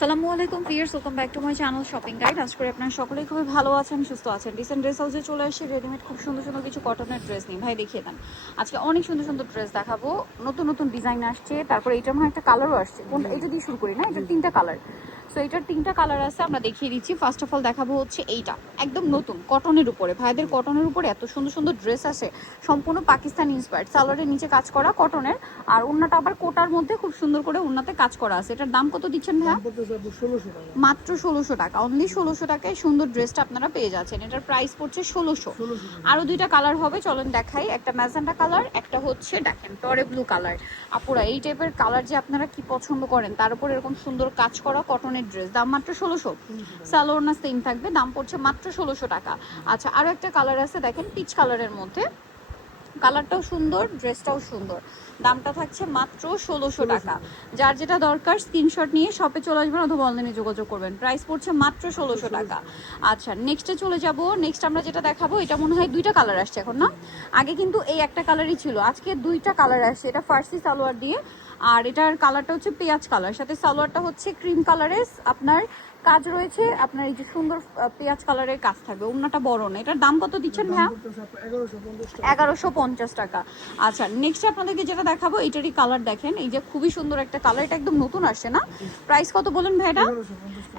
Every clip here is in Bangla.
আসসালামু আলাইকুম viewers, welcome back to my channel shopping guide. আশা করি আপনারা সকলেই খুবই ভালো আছেন, সুস্থ আছেন। রিসেন্ট ড্রেস হাউসে চলে আসি রেডিমেড খুব সুন্দর সুন্দর কিছু কটনের ড্রেস নিই। ভাই দেখিয়ে দেন। আজকে অনেক সুন্দর সুন্দর ড্রেস দেখাবো, নতুন নতুন ডিজাইন আসছে। তারপরে এইটার মধ্যে একটা কালারও আসছে। কোনটা এটা দিয়ে শুরু করি না, এটা তিনটা কালার। সো এটার তিনটা কালার আছে, আমরা দেখিয়ে দিচ্ছি। ফার্স্ট অফ অল দেখাবো হচ্ছে এইটা, একদম নতুন কটনের উপরে। ভাইদের কটনের উপরে এত সুন্দর সুন্দর ড্রেস আছে, সম্পূর্ণ পাকিস্তানি ইন্সপায়ার্ড। সালোয়ারের নিচে কাজ করা কটনের, আর ওন্নাটা আবার কোটার মধ্যে খুব সুন্দর করে ওন্নাতে কাজ করা আছে। এটার দাম কত দিচ্ছেন ভাইয়া? মাত্র 1600 টাকা। অনলি 1600 টাকায় সুন্দর ড্রেসটা আপনারা পেয়ে যাচ্ছেন। এটার প্রাইস পড়ছে 1600। আরো দুইটা কালার হবে, চলেন দেখাই। একটা ম্যাজেন্টা কালার, একটা হচ্ছে দেখেন টরে ব্লু কালার। আপুরা এই টাইপের কালার যে আপনারা কি পছন্দ করেন, তার উপর এরকম সুন্দর কাজ করা কটনের ড্রেস, দাম মাত্র 1600। সালোয়ার সেম থাকবে, দাম পড়ছে মাত্র 1600 টাকা। আচ্ছা, আরো একটা কালার আছে দেখেন পিচ কালারের মধ্যে, কালারটাও সুন্দর, ড্রেসটাও সুন্দর। দামটা থাকছে মাত্র 1600 টাকা। যার যেটা দরকার স্ক্রিনশট নিয়ে শপে চলে আসবেন অথবা অনলাইনে যোগাযোগ করবেন। প্রাইস পড়ছে মাত্র 1600 টাকা। আচ্ছা, নেক্সটে চলে যাব। নেক্সট আমরা যেটা দেখাবো, এটা মনে হয় দুইটা কালার আসছে এখন না? আগে কিন্তু এই একটা কালারই ছিল, আজকে দুইটা কালার আসছে। এটা ফার্সি সালোয়ার দিয়ে, আর এটার কালারটা হচ্ছে পেঁয়াজ কালার, সাথে সালোয়ারটা হচ্ছে ক্রিম কালারের আপনার কাজ রয়েছে। আপনার এই যে সুন্দর পেঁয়াজ কালারের কাজ থাকবে, ওন্নাটা বড় না। এটার দাম কত দিচ্ছেন ভাইয়া? 1150 টাকা। আচ্ছা, নেক্সট আপনাদেরকে যেটা দেখাবো, এটারই কালার দেখেন, এই যে খুবই সুন্দর একটা কালার। এটা একদম নতুন আসছে না? প্রাইস কত বলেন ভাই এটা?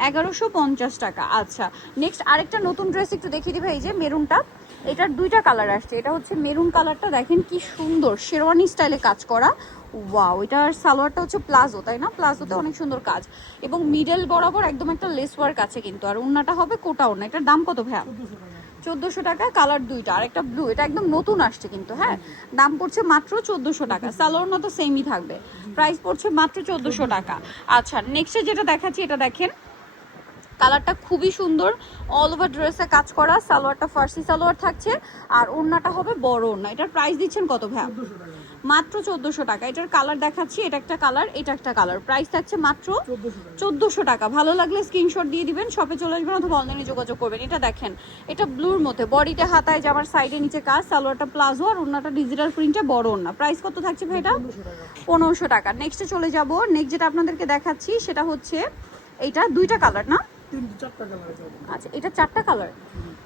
1150 টাকা। আচ্ছা, নেক্সট আরেকটা নতুন ড্রেস একটু দেখিয়ে দিবে, এই যে মেরুনটা। এটার দুইটা কালার আসছে। এটা হচ্ছে মেরুন কালারটা, দেখেন কি সুন্দর শেরওয়ানি স্টাইলে কাজ করা। ওয়াও, এটার সালোয়ারটা হচ্ছে প্লাজো, তাই না? প্লাজোতে অনেক সুন্দর কাজ, এবং মিডল বরাবর একদম একটা লেস ওয়ার্ক আছে কিন্তু। আর ওন্নাটা হবে কোটা ওন্না। এটার দাম কত ভাইয়া? 1400 টাকা। কালার দুইটা, আর একটা ব্লু, এটা একদম নতুন আসছে কিন্তু। হ্যাঁ, দাম পড়ছে মাত্র 1400 টাকা। সালোয়ার মতো সেমই থাকবে, প্রাইস পড়ছে মাত্র 1400 টাকা। আচ্ছা, নেক্সটে যেটা দেখাচ্ছি, এটা দেখেন কালারটা খুবই সুন্দর, অল ওভার ড্রেসে কাজ করা। সালোয়ারটা ফার্সি সালোয়ার থাকছে, আর ওড়নাটা হবে বড় ওড়না। এটার প্রাইস দিচ্ছেন কত ভাইয়া? মাত্র 1400 টাকা। এটার কালার দেখাচ্ছি, এটা একটা কালার, এটা একটা কালার। প্রাইস থাকছে মাত্র 1400 টাকা। ভালো লাগলে স্ক্রিনশট দিয়ে দিবেন, শপে চলে আসবেন অথবা অনলাইনে যোগাযোগ করবেন। এটা দেখেন, এটা ব্লুর মধ্যে, বডিতে হাতায় জামার সাইডে নিচে কাজ, সালোয়ারটা প্লাজো, আর ওড়নাটা ডিজিটাল প্রিন্টে বড় ওড়না। প্রাইস কত থাকছে ভাই এটা? 1500 টাকা। নেক্সটে চলে যাব। নেক্সট যেটা আপনাদেরকে দেখাচ্ছি, সেটা হচ্ছে এইটা দুইটা কালার না? আচ্ছা, এটা চারটা কালার।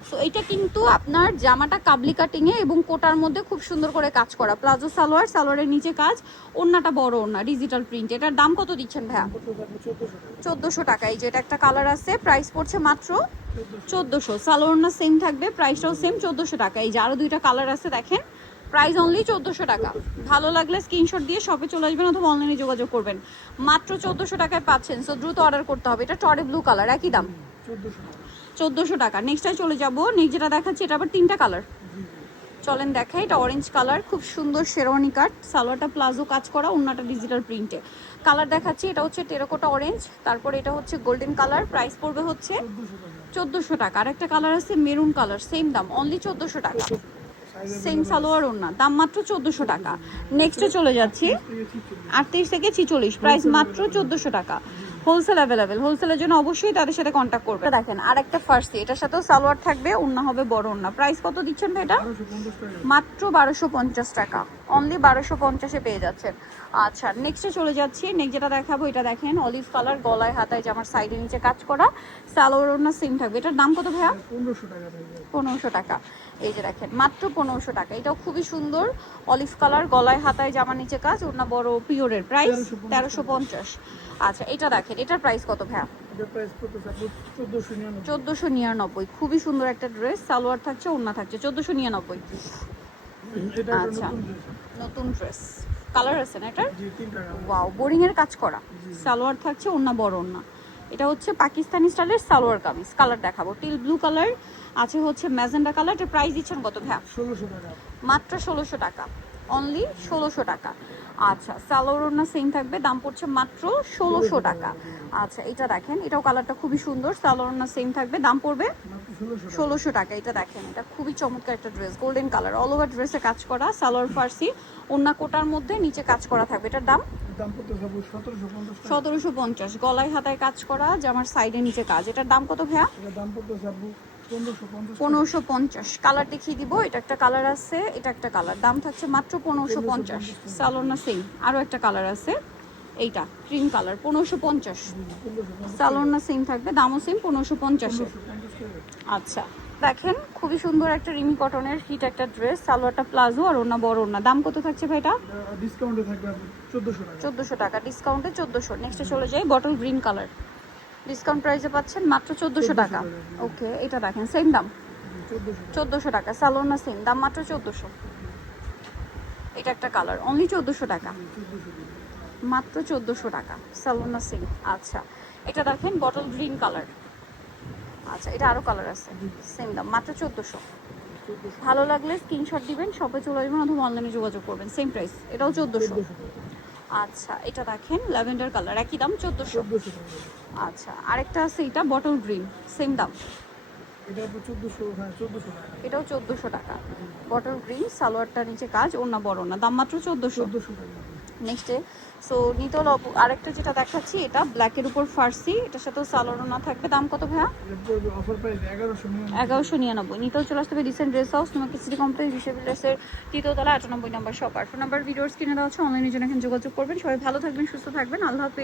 সো এটা কিন্তু আপনার জামাটা কাবলি কাটিং এ এবং কোটার মধ্যে খুব সুন্দর করে কাজ করা, প্লাজো সালোয়ার, সালোয়ারের নিচে কাজ, ওড়নাটা বড় ওড়না, ডিজিটাল প্রিন্ট। এটার দাম কত দিচ্ছেন ভাইয়া? 1400 টাকা। এই যে এটা একটা কালার আছে, প্রাইস পড়ছে মাত্র 1400। সালোয়ার না সেম থাকবে, প্রাইসটাও সেম, 1400 টাকা। এই যে আরো দুইটা কালার আছে দেখেন, প্রাইস অনলি 1400 টাকা। ভালো লাগলে স্ক্রিনশট দিয়ে শপে চলে আসবেন অথবা অনলাইনে যোগাযোগ করবেন। মাত্র 1400 টাকায় পাচ্ছেন, সো দ্রুত অর্ডার করতে হবে। এটা টরে ব্লু কালার, একই দাম 1400 টাকা। নেক্সটে চলে যাব। নেক্সট যেটা দেখাচ্ছি, এটা আবার তিনটা কালার। চলেন দেখাই। এটা অরেঞ্জ কালার, খুব সুন্দর শেরওয়ানি কাট, সালোয়ারটা প্লাজো কাজ করা, ওন্নাটা ডিজিটাল প্রিন্টে। কালার দেখাচ্ছি, এটা হচ্ছে টেরাকোটা অরেঞ্জ, তারপর এটা হচ্ছে গোল্ডেন কালার। প্রাইস পড়বে হচ্ছে 1400 টাকা। আর একটা কালার আছে মেরুন কালার, সেম দাম, অনলি 1400 টাকা। সেম সালোয়ার ওড়না, দাম মাত্র 1400 টাকা। নেক্সটে চলে যাচ্ছি, 38 থেকে 46, প্রাইস মাত্র 1400 টাকা। হোলসেল অ্যাভেলেবেল, হোলসেলের জন্য অবশ্যই তাদের সাথে কন্ট্যাক্ট করবে। দেখেন আর একটা ফার্সি, এটার সাথেও সালোয়ার থাকবে, ওড়না হবে বড় ওড়না। প্রাইস কত দিচ্ছেন ভাই এটা? মাত্র 1250 টাকা। অনলি 1250-এ পেয়ে যাচ্ছেন। আচ্ছা, নেক্সটে চলে যাচ্ছি। নেক্সট যেটা দেখাবো, এটা দেখেন অলিভ কালার, গলায় হাতায় জামার সাইডে নিচে কাজ করা, সালোয়ার ওড়না সেম থাকবে। এটার দাম কত ভাইয়া? 1500 টাকা। এই যে দেখেন মাত্র 1500 টাকা। এটাও খুবই সুন্দর, অলিভ কালার, গলায় হাতায় জামা নিচে কাজ, ওড়না বড়, পিওরের। প্রাইস 1350। আচ্ছা, এটা দেখেন, এটার প্রাইস কত ভাইয়া? 1499। খুবই সুন্দর একটা ড্রেস, সালোয়ার থাকছে, ওড়না থাকছে, 1499। আচ্ছা, নতুন ড্রেস, কালার আছে না এটার? ওয়াও, বোরিং এর কাজ করা, সালোয়ার থাকছে, ওড়না বড় ওড়না। এটা হচ্ছে পাকিস্তানি স্টাইলের সালোয়ার কামিজ। কালার দেখাবো, টিল ব্লু কালার আছে, হচ্ছে ম্যাজেন্ডা কালার। এর প্রাইস দিচ্ছেন কত ভাইয়া? 1600 টাকা। মাত্র 1600 টাকা, অনলি 1600 টাকা। আচ্ছা, সালোয়ার ওড়না সেম থাকবে, দাম পড়ছে মাত্র 1600 টাকা। আচ্ছা, এটা দেখেন, এটাও কালারটা খুবই সুন্দর, সালোয়ার ওড়না সেম থাকবে, দাম পড়বে 1600 টাকা। এটা দেখেন, এটা খুবই চমৎকার একটা dress, golden colour, all over ড্রেসে কাজ করা, সালোয়ার ফার্সি, ওড়না কোটার মধ্যে নিচে কাজ করা থাকবে। এটার দাম 1750। গলায় হাতায় কাজ করা, জামার সাইডে নিচে কাজ। এটার দাম কত ভাইয়া? 1550। কালার দেখিয়ে দিব, এটা একটা কালার আছে, এটা একটা কালার, দাম থাকছে মাত্র 1550। সালোয়ার না সেম। আরও একটা কালার আছে, এইটা ক্রিম কালার 1550। 1550 সালোয়ারটা সেম থাকবে, দামও সেম 1550। আচ্ছা দেখেন খুবই সুন্দর একটা রিমি কটনের হিট একটা ড্রেস, সালোয়ারটা প্লাজো আর ওনা বড় ওনা। দাম কত থাকছে ভাই এটা? ডিসকাউন্টে থাকবে 1400 টাকা। 1400 টাকা, ডিসকাউন্টে 1400। নেক্সটে চলে যাই বটল গ্রিন কালার, ডিসকাউন্ট প্রাইসে পাচ্ছেন মাত্র 1400 টাকা। ওকে এটা দেখেন সেম দাম 1400 টাকা, সালোয়ার সেম দাম মাত্র 1400। এটা একটা কালার অনলি 1400 টাকা, মাত্র 1400 টাকা, সালোয়ার সেম। আচ্ছা এটা দেখেন বটল গ্রিন কালার। আচ্ছা এটা আরো কালার আছে, সেম দাম মাত্র 1400। ভালো লাগলে স্ক্রিনশট দিবেন, শপে চলে আসবেন অথবা অনলাইনে যোগাযোগ করবেন, সেম প্রাইস, এটাও 1400। আচ্ছা এটা দেখেন ল্যাভেন্ডার কালার, একই দাম 1400। আচ্ছা আরেকটা আছে এটা বটল গ্রিন, সেম দাম, এটা 1400, হ্যাঁ 1400 টাকা। এটাও 1400 টাকা। বটল গ্রিন, সালোয়ারটা নিচে কাজ, ওড়না বড় না, দাম মাত্র 1400। 1400 টাকা। নেক্সটে সো নিতল আরেকটা যেটা দেখাচ্ছি, এটা ব্ল্যাকের উপর ফার্সি, এটার সাথেও সালোয়ার না থাকবে। দাম কত ভাইয়া? Offer price 1199। 1199। নিতল চলে আসতে হবে রিসেন্ট ড্রেস হাউস, তোমাকে সিটি কমপ্লেক্স হিসেবে ড্রেসের তৃতীয়তলা 98 নম্বর শপ। আর ফোন নাম্বার ভিডিওর স্ক্রিনে দেওয়া হচ্ছে, অনলাইনে জন্য এখন যোগাযোগ করবেন। সবাই ভালো থাকবেন, সুস্থ থাকবেন, আল্লাহ হাফেজ।